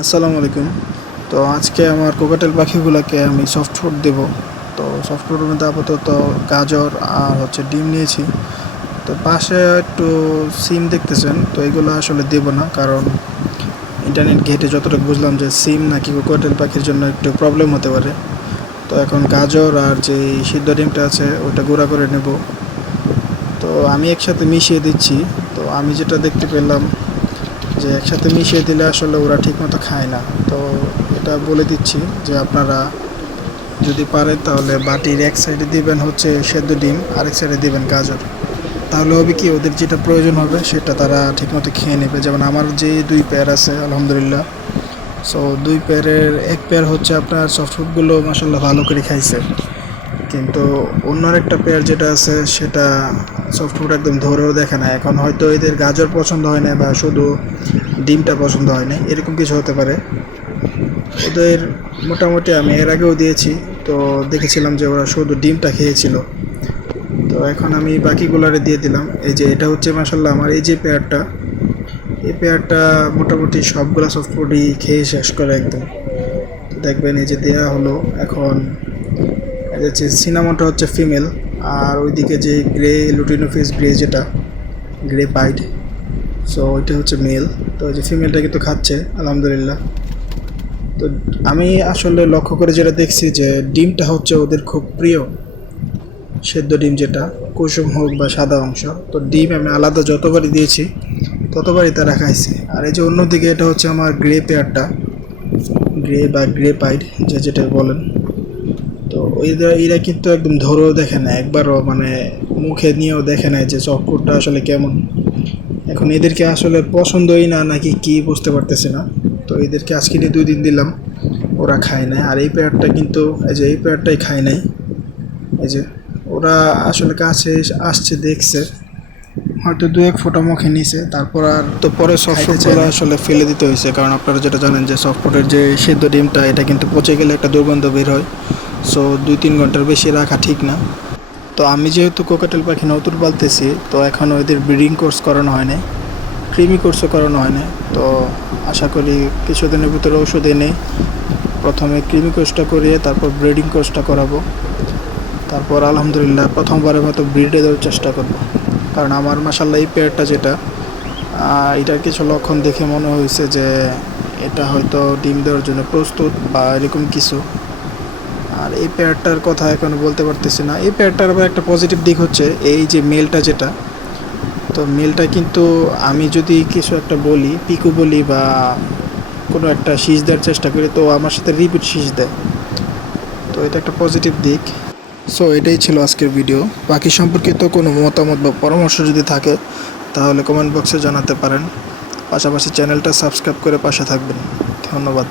আসসালামু আলাইকুম। তো আজকে আমার কোকাটেল পাখিগুলোকে আমি সফট ফুড দেব। তো সফট ফুডের মধ্যে আপাতত গাজর আর হচ্ছে ডিম নিয়েছি। তো পাশে একটু সিম দেখতেছেন, তো এগুলো আসলে দেব না কারণ ইন্টারনেট ঘেটে যতটুকু বুঝলাম যে সিম নাকি কোকাটেল পাখির জন্য একটু প্রবলেম হতে পারে। তো এখন গাজর আর যে সিদ্ধ ডিমটা আছে, ওটা গুঁড়া করে নেব। তো আমি একসাথে মিশিয়ে দিচ্ছি। তো আমি যেটা দেখতে পেলাম যে একসাথে মিশিয়ে দিলে আসলে ওরা ঠিকমতো খায় না। তো এটা বলে দিচ্ছি যে আপনারা যদি পারেন তাহলে বাটির এক সাইডে দিবেন হচ্ছে সেদ্ধ ডিম, আরেক সাইডে দিবেন গাজর। তাহলে হবে কি, ওদের যেটা প্রয়োজন হবে সেটা তারা ঠিকমতো খেয়ে নেবে। যেমন আমার যে দুই পেয়ার আছে, আলহামদুলিল্লাহ। সো দুই পেয়ারের এক পেয়ার হচ্ছে আপনার সফটফুডগুলো মাসাল্লাহ ভালো করে খাইছে। কিন্তু অন্য একটা পেয়ার যেটা আছে, সেটা সফটফুড একদম ধরেও দেখে না। এখন হয়তো এদের গাজর পছন্দ হয় না বা শুধু ডিমটা পছন্দ হয় না, এরকম কিছু হতে পারে। ওদের মোটামুটি আমি এর আগেও দিয়েছি, তো দেখেছিলাম যে ওরা শুধু ডিমটা খেয়েছিল। তো এখন আমি বাকিগুলারে দিয়ে দিলাম। এই যে এটা হচ্ছে মাসাল্লাহ আমার এই যে পেয়ারটা, এই পেয়ারটা মোটামুটি সবগুলা সফটফুডই খেয়ে শেষ করে একদম। দেখবেন এই যে দেয়া হলো এখন, এই যে সিনামনটা হচ্ছে ফিমেল। আর ওইদিকে যে গ্রে লুটিনোফিস গ্রে যেটা গ্রে পাইড সো ওইটা হচ্ছে মেল তো ওই যে ফিমেলটা কিন্তু খাচ্ছে, আলহামদুলিল্লাহ। তো আমি আসলে লক্ষ্য করে যেটা দেখছি যে ডিমটা হচ্ছে ওদের খুব প্রিয়, সেদ্ধ ডিম যেটা, কুসুম হোক বা সাদা অংশ, তো ডিম আমি আলাদা যতবারই দিয়েছি, ততবারই তারা খাইছে। আর এই যে অন্যদিকে এটা হচ্ছে আমার গ্রে পেয়ারটা গ্রে বা গ্রে পাইড যে যেটা বলেন। তো এরা এরা কিন্তু একদম ধরেও দেখে না একবারও মানে মুখে নিয়েও দেখে না যে চককুরটা আসলে কেমন। এখন এদেরকে আসলে পছন্দই না নাকি কি বুঝতে পারতেছি না। তো এদেরকে আজকে নিয়ে দুই দিন দিলাম ওরা খায় না আর এই পেয়ারটা কিন্তু এই যে এই পেয়ারটাই খায় নাই। এই যে ওরা আসলে কাছে আসছে দেখছে। হয়তো দু এক ফোঁটা মুখে নিছে তারপর আর তো পরে সফটফুডগুলো আসলে ফেলে দিতে হয়েছে কারণ আপনারা যেটা জানেন যে সফটফুডের যে সেদ্ধ ডিমটা এটা কিন্তু পচে গেলে একটা দুর্গন্ধ বের হয়। সো দুই তিন ঘণ্টার বেশি রাখা ঠিক না। তো আমি যেহেতু কোকাটেল পাখি নতুন পালতেছি, তো এখন ওদের ব্রিডিং কোর্স করানো হয় নাই ক্রিমি কোর্সও করানো হয় না তো আশা করি কিছুদিনের ভিতরে ওষুধ এনে প্রথমে ক্রিমি কোর্সটা করিয়ে তারপর ব্রিডিং কোর্সটা করাবো। তারপর আলহামদুলিল্লাহ প্রথমবারের মতো ব্রিডে দেওয়ার চেষ্টা করব। কারণ আমার মাসাল্লাহ এই পেয়ারটা যেটা এটার কিছু লক্ষণ দেখে মনে হয়েছে যে এটা হয়তো ডিম দেওয়ার জন্য প্রস্তুত বা এরকম কিছু। আর এই পেয়ারটার কথা এখন বলতে পারতেছি না। এই পেয়ারটার আবার একটা পজিটিভ দিক হচ্ছে, এই যে মেলটা যেটা, তো মেলটা কিন্তু আমি যদি কিছু একটা বলি, পিকু বলি বা কোনো একটা শীষ দেওয়ার চেষ্টা করি, তো আমার সাথে রিপিট শীষ দেয়। তো এটা একটা পজিটিভ দিক। সো এটাই ছিল আজকের ভিডিও বাকি সম্পর্কিত কোনো মতামত বা পরামর্শ যদি থাকে, তাহলে কমেন্ট বক্সে জানাতে পারেন। পাশাপাশি চ্যানেলটা সাবস্ক্রাইব করে পাশে থাকবেন। ধন্যবাদ।